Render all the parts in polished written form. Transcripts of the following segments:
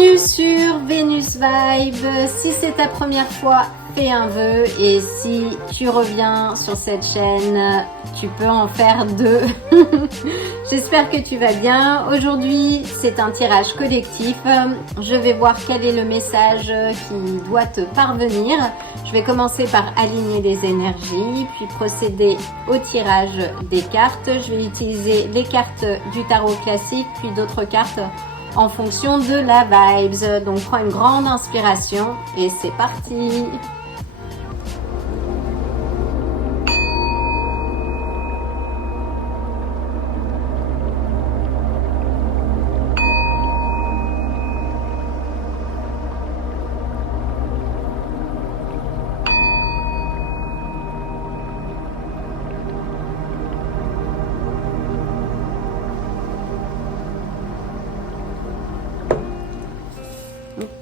Bienvenue sur Venus Vibe. Si c'est ta première fois, fais un vœu, et si tu reviens sur cette chaîne, tu peux en faire deux. J'espère que tu vas bien. Aujourd'hui, c'est un tirage collectif. Je vais voir quel est le message qui doit te parvenir. Je vais commencer par aligner les énergies, puis procéder au tirage des cartes. Je vais utiliser les cartes du tarot classique, puis d'autres cartes en fonction de la vibes. Donc prends une grande inspiration et c'est parti.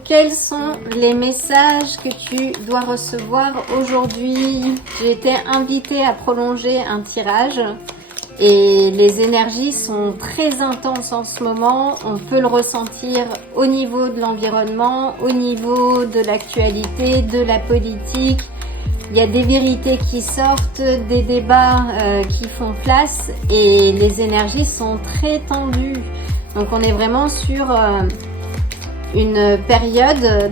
Quels sont les messages que tu dois recevoir aujourd'hui? J'ai été invitée à prolonger un tirage et les énergies sont très intenses en ce moment. On peut le ressentir au niveau de l'environnement, au niveau de l'actualité, de la politique. Il y a des vérités qui sortent, des débats qui font place et les énergies sont très tendues. Donc on est vraiment sur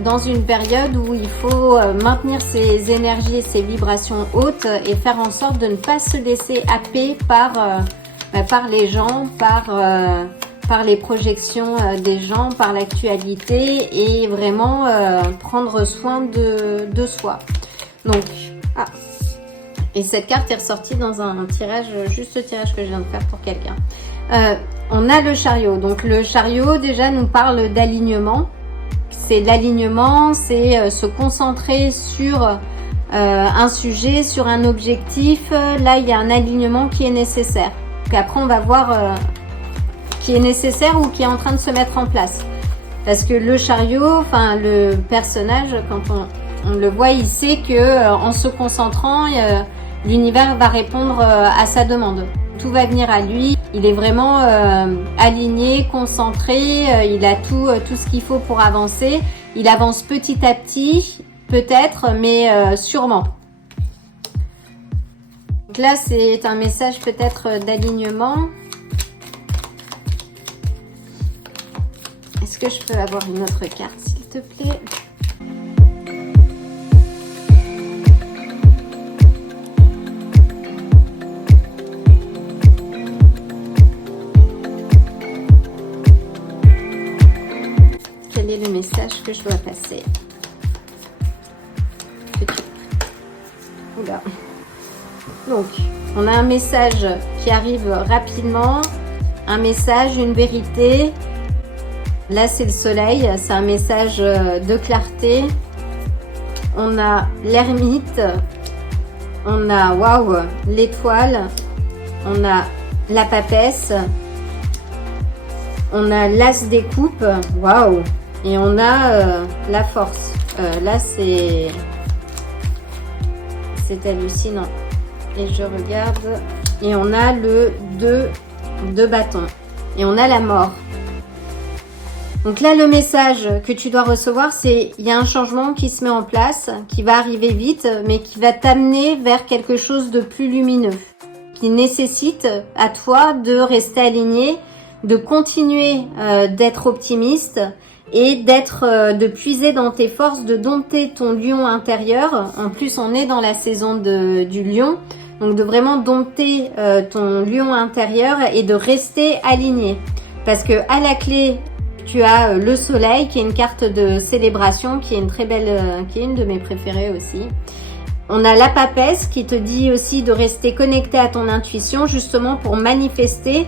dans une période où il faut maintenir ses énergies et ses vibrations hautes et faire en sorte de ne pas se laisser happer par les gens, par les projections des gens, par l'actualité, et vraiment prendre soin de soi. Donc, et cette carte est ressortie dans un tirage, juste ce tirage que je viens de faire pour quelqu'un. On a le chariot. Donc le chariot déjà nous parle d'alignement. C'est l'alignement, c'est se concentrer sur un sujet, sur un objectif. Là, il y a un alignement qui est nécessaire. Donc après, on va voir qui est nécessaire ou qui est en train de se mettre en place. Parce que le chariot, enfin le personnage, quand on le voit, il sait que en se concentrant, l'univers va répondre à sa demande. Tout va venir à lui. Il est vraiment aligné, concentré. Il a tout ce qu'il faut pour avancer. Il avance petit à petit, peut-être, mais sûrement. Donc là, c'est un message peut-être d'alignement. Est-ce que je peux avoir une autre carte, s'il te plaît ? Quel est le message que je dois passer? Oula. Donc, on a un message qui arrive rapidement, un message, une vérité. Là, c'est le soleil, c'est un message de clarté. On a l'ermite, on a, waouh, l'étoile, on a la papesse, on a l'as des coupes, waouh. Et on a la force. Là, c'est hallucinant. Et je regarde. Et on a le 2 de bâton. Et on a la mort. Donc là, le message que tu dois recevoir, c'est il y a un changement qui se met en place, qui va arriver vite, mais qui va t'amener vers quelque chose de plus lumineux, qui nécessite à toi de rester aligné, de continuer d'être optimiste, et de puiser dans tes forces, de dompter ton lion intérieur. En plus, on est dans la saison du lion, donc de vraiment dompter ton lion intérieur et de rester aligné. Parce que à la clé, tu as le soleil, qui est une carte de célébration, qui est une très belle, qui est une de mes préférées aussi. On a la papesse qui te dit aussi de rester connecté à ton intuition, justement pour manifester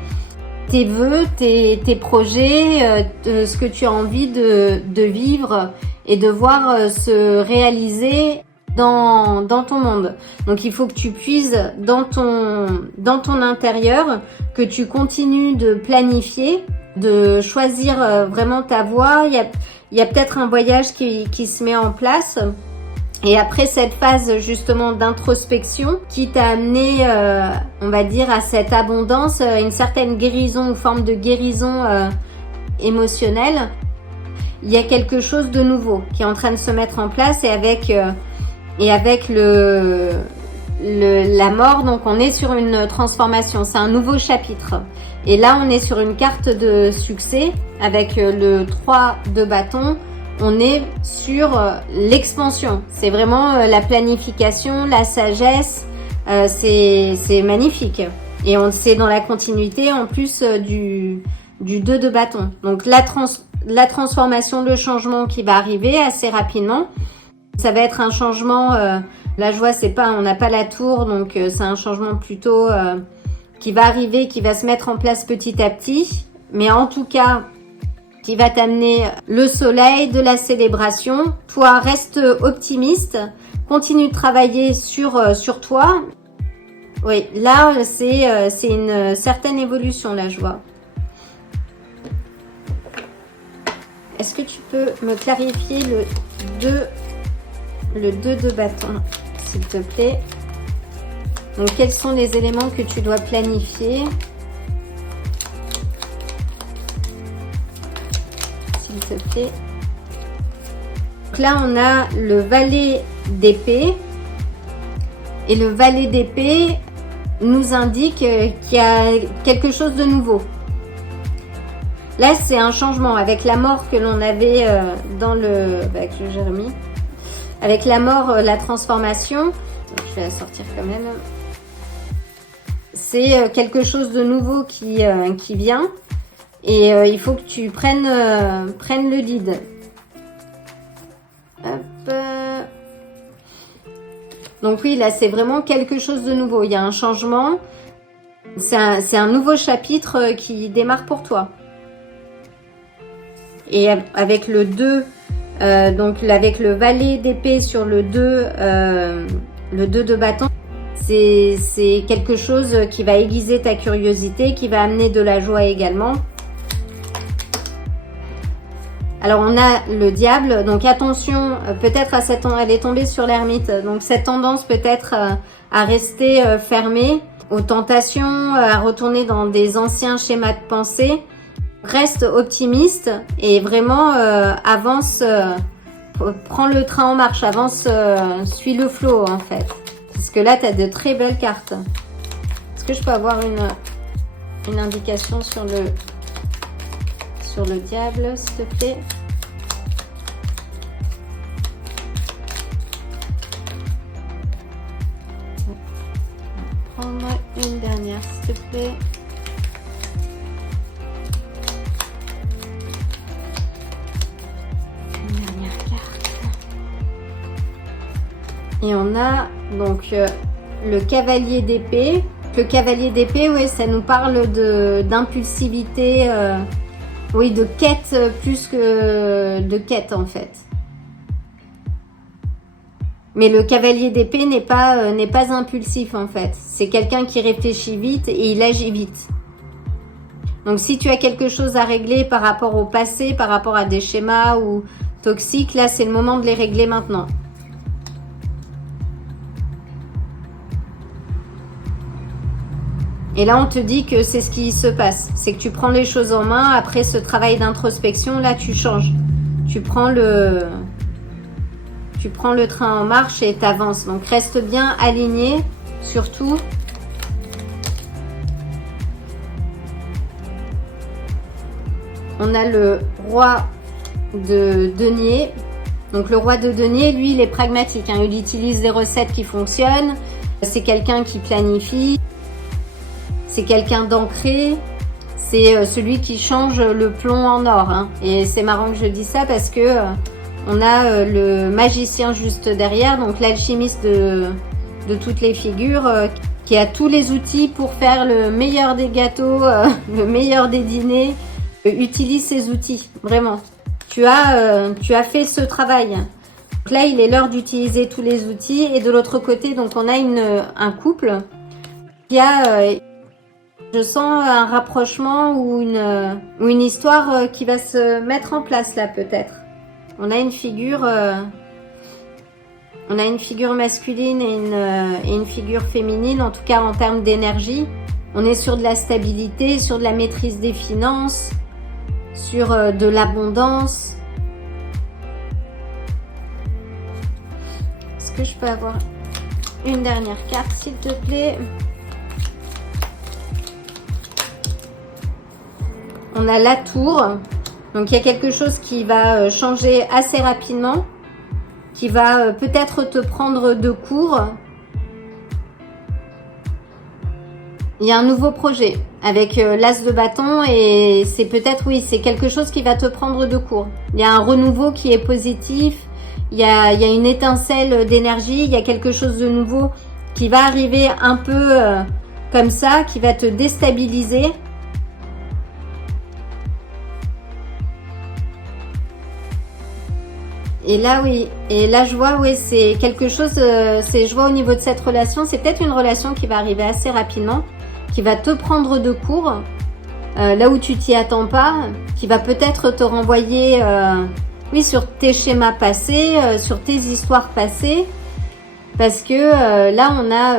tes vœux, tes projets, ce que tu as envie de vivre et de voir se réaliser dans ton monde. Donc il faut que tu puises dans ton intérieur, que tu continues de planifier, de choisir vraiment ta voie. Il y a peut-être un voyage qui se met en place. Et après cette phase justement d'introspection qui t'a amené, on va dire, à cette abondance, une certaine guérison ou forme de guérison émotionnelle. il y a quelque chose de nouveau qui est en train de se mettre en place et avec la mort, donc on est sur une transformation, c'est un nouveau chapitre. Et là, on est sur une carte de succès avec le 3 de bâton. On est sur l'expansion. C'est vraiment la planification, la sagesse. C'est magnifique. Et c'est dans la continuité en plus du 2 de bâton. Donc la transformation, le changement qui va arriver assez rapidement. Ça va être un changement, là je vois, on n'a pas la tour, donc c'est un changement plutôt qui va arriver, qui va se mettre en place petit à petit. Mais en tout cas, qui va t'amener le soleil, de la célébration. Toi, reste optimiste, continue de travailler sur toi. Oui, là, c'est une certaine évolution, là, je vois. Est-ce que tu peux me clarifier le 2 de bâton, s'il te plaît? Donc, quels sont les éléments que tu dois planifier? S'il te plaît. Donc là, on a le valet d'épée. Et le valet d'épée nous indique qu'il y a quelque chose de nouveau. Là, c'est un changement avec la mort que l'on avait avec le Jérémie. Avec la mort, la transformation. Donc, je vais la sortir quand même. C'est quelque chose de nouveau qui vient. Et il faut que tu prennes le lead. Hop. Donc oui, là, c'est vraiment quelque chose de nouveau. Il y a un changement. C'est un nouveau chapitre qui démarre pour toi. Et avec le 2, donc avec le valet d'épée sur le 2 de bâton, c'est quelque chose qui va aiguiser ta curiosité, qui va amener de la joie également. Alors on a le diable, donc attention, peut-être elle est tombée sur l'ermite, donc cette tendance peut-être à rester fermée aux tentations, à retourner dans des anciens schémas de pensée. Reste optimiste et vraiment avance, prends le train en marche, avance, suis le flow en fait. Parce que là, tu as de très belles cartes. Est-ce que je peux avoir une indication sur le diable, s'il te plaît? On va prendre une dernière, s'il te plaît. Et on a donc le cavalier d'épée. Le cavalier d'épée, oui, ça nous parle d'impulsivité, oui, de quête plus que de quête en fait. Mais le cavalier d'épée n'est pas impulsif en fait. C'est quelqu'un qui réfléchit vite et il agit vite. Donc si tu as quelque chose à régler par rapport au passé, par rapport à des schémas ou toxiques, là c'est le moment de les régler maintenant. Et là, on te dit que c'est ce qui se passe. C'est que tu prends les choses en main. Après ce travail d'introspection, là, tu changes. Tu prends le train en marche et t'avances. Donc, reste bien aligné, surtout. On a le roi de denier. Donc, le roi de denier, lui, il est pragmatique, hein. Il utilise des recettes qui fonctionnent. C'est quelqu'un qui planifie. C'est quelqu'un d'ancré, c'est celui qui change le plomb en or. Hein. Et c'est marrant que je dise ça parce que on a le magicien juste derrière, donc l'alchimiste de toutes les figures, qui a tous les outils pour faire le meilleur des gâteaux, le meilleur des dîners. Utilise ces outils, vraiment. Tu as fait ce travail. Donc là, il est l'heure d'utiliser tous les outils. Et de l'autre côté, donc on a un couple qui a... je sens un rapprochement ou une histoire qui va se mettre en place là peut-être. On a une figure masculine et une figure féminine, en tout cas en termes d'énergie. On est sur de la stabilité, sur de la maîtrise des finances, sur de l'abondance. que je peux avoir une dernière carte, s'il te plaît? On a la tour. Donc, il y a quelque chose qui va changer assez rapidement, qui va peut-être te prendre de court. Il y a un nouveau projet avec l'as de bâton et c'est peut-être, oui, c'est quelque chose qui va te prendre de court. Il y a un renouveau qui est positif, il y a une étincelle d'énergie, il y a quelque chose de nouveau qui va arriver un peu comme ça, qui va te déstabiliser. Et là, oui. Et là, je vois, oui, c'est quelque chose, je vois au niveau de cette relation, c'est peut-être une relation qui va arriver assez rapidement, qui va te prendre de court, là où tu t'y attends pas, qui va peut-être te renvoyer, oui, sur tes schémas passés, sur tes histoires passées, parce que là, on a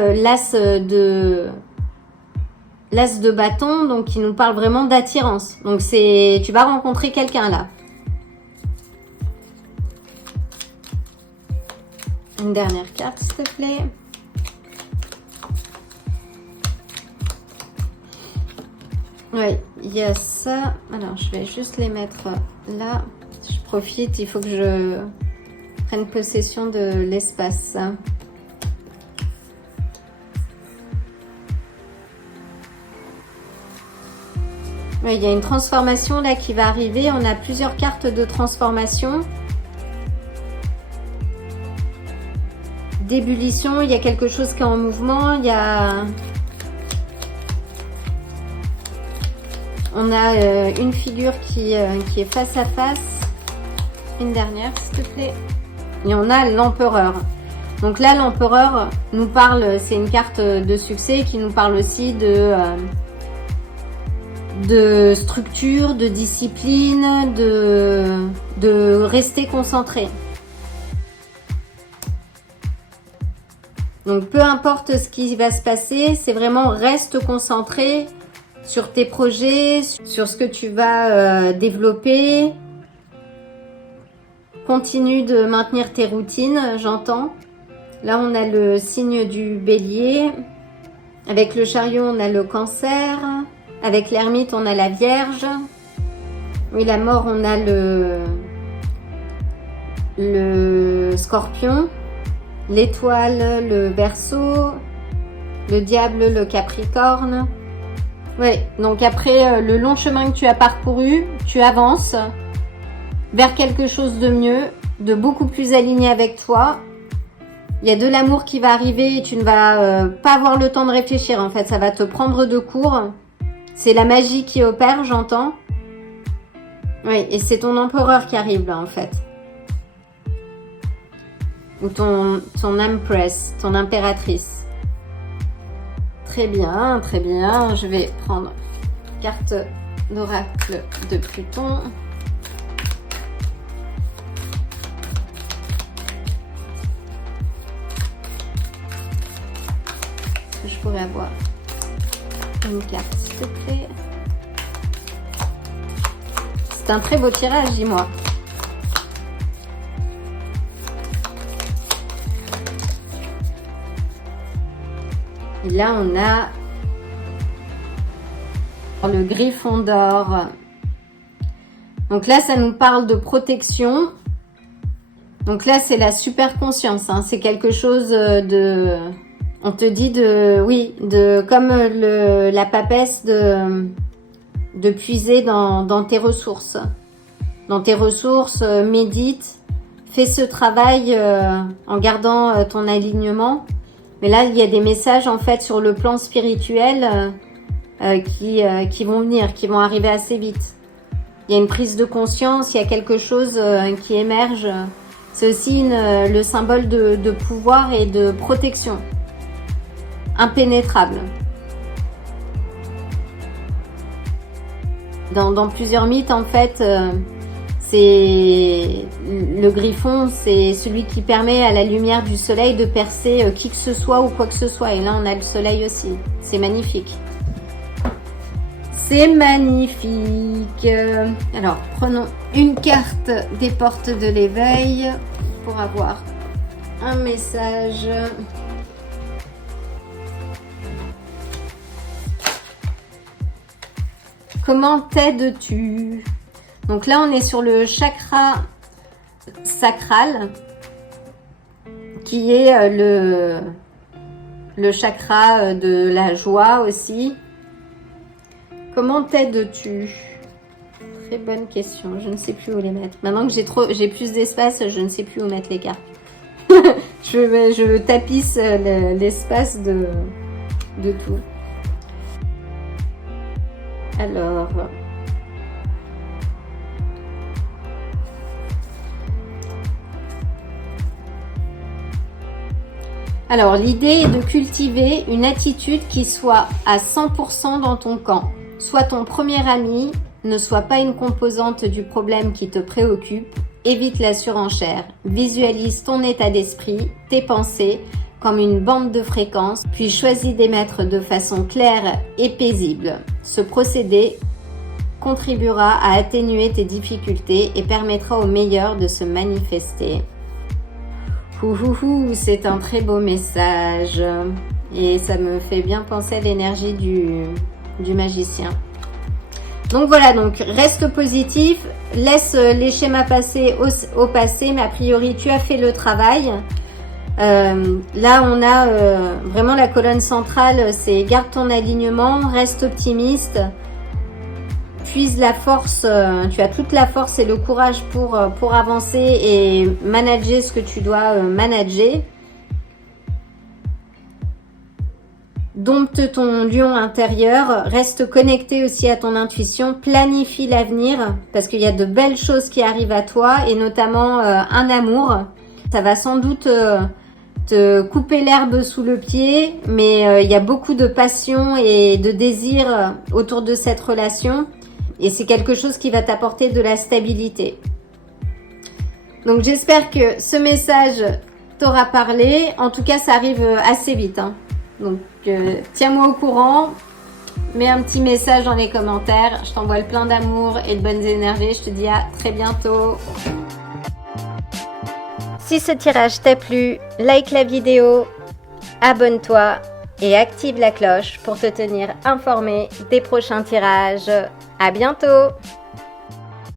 l'as de bâton, donc qui nous parle vraiment d'attirance. Donc, tu vas rencontrer quelqu'un là. Une dernière carte, s'il te plaît. Oui, il y a ça. Alors, je vais juste les mettre là. Je profite, il faut que je prenne possession de l'espace. Oui, il y a une transformation là qui va arriver. On a plusieurs cartes de transformation. D'ébullition, il y a quelque chose qui est en mouvement, on a une figure qui est face à face, une dernière s'il te plaît, et on a l'empereur. Donc là l'empereur nous parle, c'est une carte de succès qui nous parle aussi de structure, de discipline, de rester concentré. Donc, peu importe ce qui va se passer, c'est vraiment reste concentré sur tes projets, sur ce que tu vas développer. Continue de maintenir tes routines, j'entends. Là, on a le signe du bélier. Avec le chariot, on a le cancer. Avec l'ermite, on a la vierge. Oui, la mort, on a le scorpion. L'étoile, le Verseau, le diable, le Capricorne. Oui, donc après le long chemin que tu as parcouru, tu avances vers quelque chose de mieux, de beaucoup plus aligné avec toi. Il y a de l'amour qui va arriver et tu ne vas pas avoir le temps de réfléchir. En fait, ça va te prendre de court. C'est la magie qui opère, j'entends. Oui, et c'est ton empereur qui arrive là, en fait. Ou ton empress, ton impératrice. Très bien, très bien. Je vais prendre carte d'oracle de Pluton. Est-ce que je pourrais avoir une carte, s'il te plaît? C'est un très beau tirage, dis-moi. Et là, on a le griffon d'or. Donc là, ça nous parle de protection. Donc là, c'est la super conscience. Hein. C'est quelque chose de... On te dit comme la papesse de puiser dans tes ressources. Dans tes ressources, médite. Fais ce travail en gardant ton alignement. Mais là, il y a des messages en fait sur le plan spirituel qui vont venir, qui vont arriver assez vite. Il y a une prise de conscience, il y a quelque chose qui émerge. C'est aussi le symbole de pouvoir et de protection. Impénétrable. Dans plusieurs mythes, en fait, c'est le griffon, c'est celui qui permet à la lumière du soleil de percer qui que ce soit ou quoi que ce soit. Et là, on a le soleil aussi. C'est magnifique. C'est magnifique. Alors, prenons une carte des portes de l'éveil pour avoir un message. Comment t'aides-tu? Donc là, on est sur le chakra sacral, qui est le chakra de la joie aussi. Comment t'aides-tu? Très bonne question. Je ne sais plus où les mettre. Maintenant que j'ai plus d'espace, je ne sais plus où mettre les cartes. je tapisse l'espace de tout. Alors, l'idée est de cultiver une attitude qui soit à 100% dans ton camp. Sois ton premier ami, ne sois pas une composante du problème qui te préoccupe, évite la surenchère, visualise ton état d'esprit, tes pensées, comme une bande de fréquences, puis choisis d'émettre de façon claire et paisible. Ce procédé contribuera à atténuer tes difficultés et permettra au meilleur de se manifester. C'est un très beau message et ça me fait bien penser à l'énergie du magicien. Donc voilà, donc reste positif, laisse les schémas passés au passé, mais a priori tu as fait le travail. Là on a vraiment la colonne centrale, c'est garde ton alignement, reste optimiste, puise la force, tu as toute la force et le courage pour avancer et manager ce que tu dois manager. Dompte ton lion intérieur, reste connecté aussi à ton intuition, planifie l'avenir parce qu'il y a de belles choses qui arrivent à toi et notamment un amour. Ça va sans doute te couper l'herbe sous le pied, mais il y a beaucoup de passion et de désir autour de cette relation et c'est quelque chose qui va t'apporter de la stabilité. Donc j'espère que ce message t'aura parlé. En tout cas, ça arrive assez vite, hein. Donc, tiens-moi au courant, mets un petit message dans les commentaires. Je t'envoie le plein d'amour et de bonnes énergies. Je te dis à très bientôt. Si ce tirage t'a plu, like la vidéo, abonne-toi et active la cloche pour te tenir informé des prochains tirages. À bientôt!